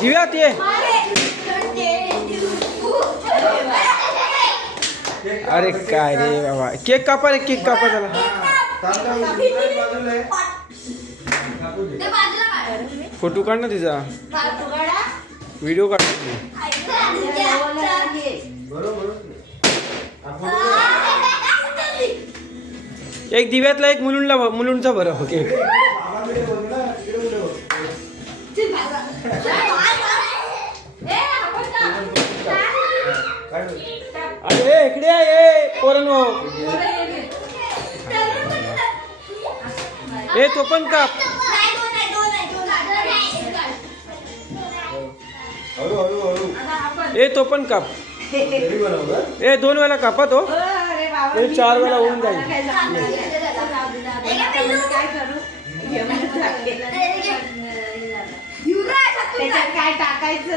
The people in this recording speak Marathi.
दिव्यात ये. अरे काय रे बाबा, केक कापा रे, केक कापा त्याला. फोटो काढ ना तिचा, व्हिडिओ काढ. एक दिव्यातला एक मुलुंडचा बरं हो केक. अरे इकडे आहे पोरांनो. ए तो पण काप. ए तो पण काप. ए 2 वेळा कापा तो. 4 वेळा होऊन जाईल. काय टाकायचं